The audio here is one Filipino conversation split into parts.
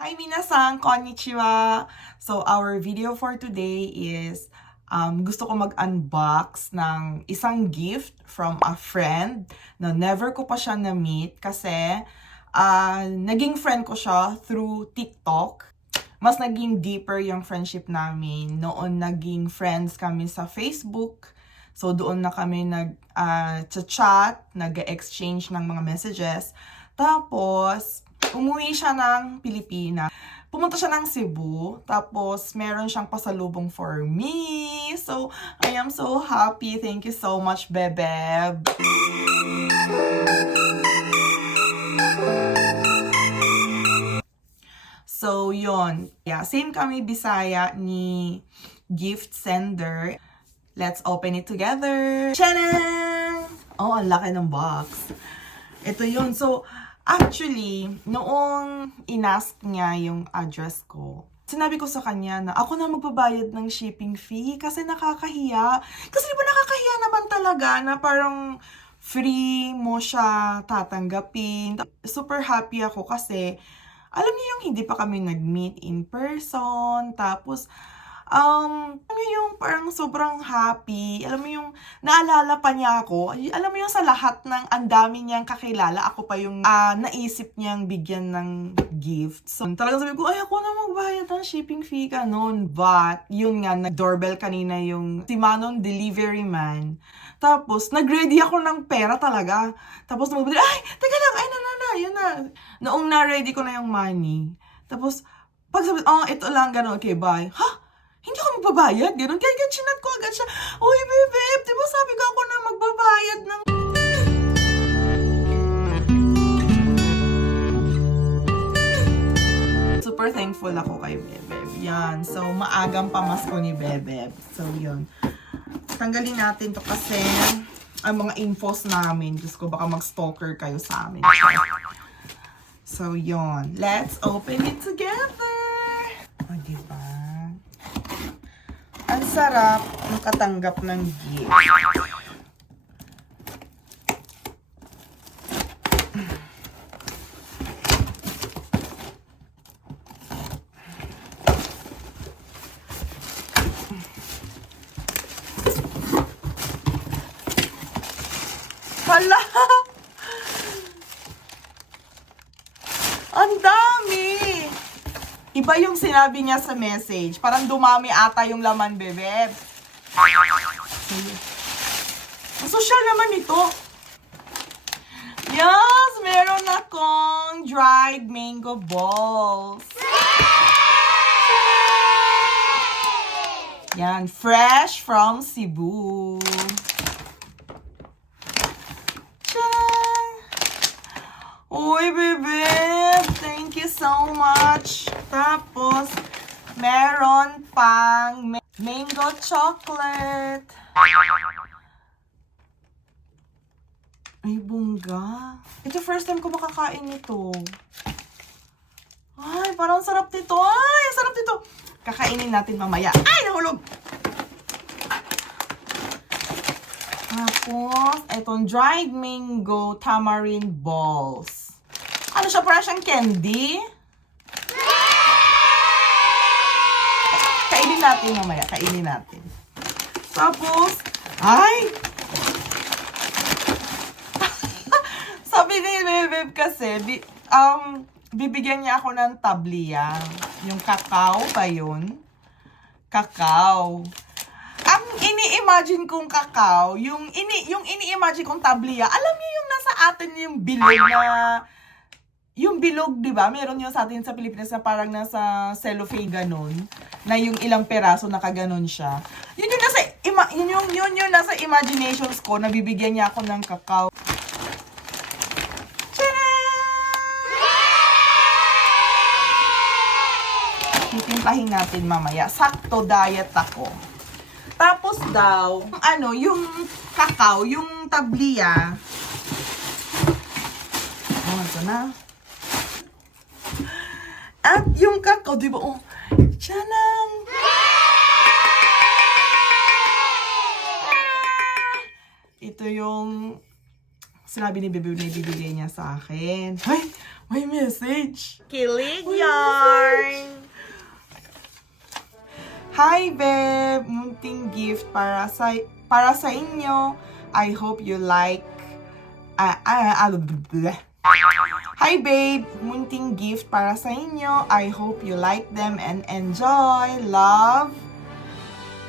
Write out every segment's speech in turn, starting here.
Hi minasan, konnichiwa! So our video for today is gusto ko mag-unbox ng isang gift from a friend na never ko pa siya na-meet kasi naging friend ko siya through TikTok. Mas naging deeper yung friendship namin noon naging friends kami sa Facebook. So doon na kami nag-chat, nag-exchange ng mga messages. Tapos umuwi siya ng Pilipinas. Pumunta siya ng Cebu. Tapos, meron siyang pasalubong for me. So, I am so happy. Thank you so much, Bebeb. So, yon. Yeah, same kami Bisaya ni gift sender. Let's open it together. Tchanan! Oh, ang laki ng box. Ito yun. So, actually, noong inask niya yung address ko, sinabi ko sa kanya na ako na magbabayad ng shipping fee kasi nakakahiya. Kasi di ba nakakahiya naman talaga na parang free mo siya tatanggapin. Super happy ako kasi alam niyo yung hindi pa kami nag-meet in person. Tapos, alam mo yung parang sobrang happy, alam mo yung naalala pa niya ako, alam mo yung sa lahat ng ang dami niyang kakilala, ako pa yung naisip niyang bigyan ng gift. So talagang sabi ko, ay ako na magbayad ng shipping fee ka noon. But, yun nga, nag-doorbell kanina yung si Manon delivery man. Tapos, nag-ready ako ng pera talaga. Tapos, ay, teka lang, ay yun na. Noong na-ready ko na yung money. Tapos, pag sabi, ito lang, gano'n, okay, bye. Ha? Hindi ako magbabayad, gano'n. Kaya chinat ko agad siya, uy, bebe, di ba sabi ko ako na magbabayad ng... Super thankful ako kay Bebeb. Yan. So, maagang pamasko ni Bebeb. So, yun. Tanggalin natin to kasi ang mga infos namin. Diyos ko, baka mag-stalker kayo sa amin. So, yun. Let's open it together! O, diba? Ang sarap makatanggap ng gift. Hala! Ang dami! Iba yung sinabi niya sa message. Parang dumami ata yung laman, Bebeb. Social naman ito. Yes! Meron akong dried mango balls. Yan. Fresh from Cebu. Uy, Bebeb! Thank you so much! Tapos, meron pang mango chocolate. Ay, bongga. Ito first time ko makakain nito. Ay, parang sarap nito. Ay, sarap nito. Kakainin natin mamaya. Ay, nahulog! Tapos, itong dried mango tamarind balls. Ano siya? Parang siyang candy? Kainin natin mamaya. Kainin natin. Tapos, ay! Sabi ni Bebeb kasi, bibigyan niya ako ng tablia. Yung kakao ba yun? Kakao. Ang ini-imagine kong kakao, yung ini-imagine kong tablia, alam niyo yung nasa atin yung bilog na, yung bilog, di ba? Meron yun sa atin sa Pilipinas na parang nasa cellophane ganon, na yung ilang peraso nakaganon siya. Yun yung nasa, yun yung nasa imaginations ko, na bibigyan niya ako ng kakao. Titimplahin natin mamaya. Sakto diet ako. Tapos daw, yung kakao, yung tablia. Ito na. At yung kakao, di ba? Tiyanang! Ito yung sinabi ni Bebe na ibibigay niya sa akin. Ay! May message! Kilig yan! Hi, Beb! Munting gift para sa inyo. I hope you like... Hi, babe! Munting gift para sa inyo. I hope you like them and enjoy. Love,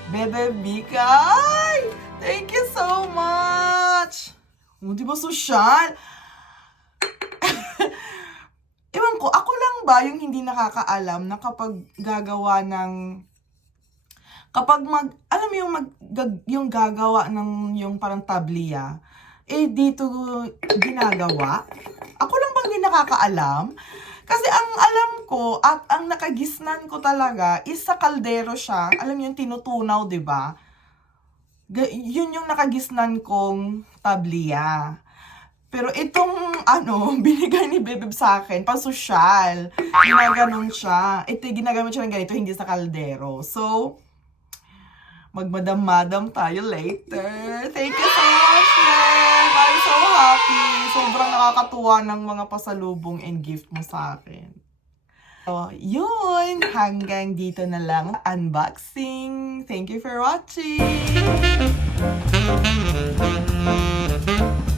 Bebe Bikay! Thank you so much! Di ba sosyal? Ewan ko, ako lang ba yung hindi nakakaalam na kapag gagawa ng... alam mo yung gagawa ng yung parang tabliya, dito ginagawa? Ako lang bang hindi nakakaalam? Kasi ang alam ko at ang nakagisnan ko talaga is sa kaldero siya. Alam mo yung tinutunaw, di ba? Yun yung nakagisnan kong tabliya. Pero itong binigay ni Bebeb sa akin, pang-sosyal. Ginaganon siya. Ginagamit siya ng ganito, hindi sa kaldero. So, magmadam-madam tayo later. Thank you so much, Beb! I'm so happy. Sobrang nakakatuwa ng mga pasalubong and gift mo sa akin. So, yun. Hanggang dito na lang unboxing. Thank you for watching!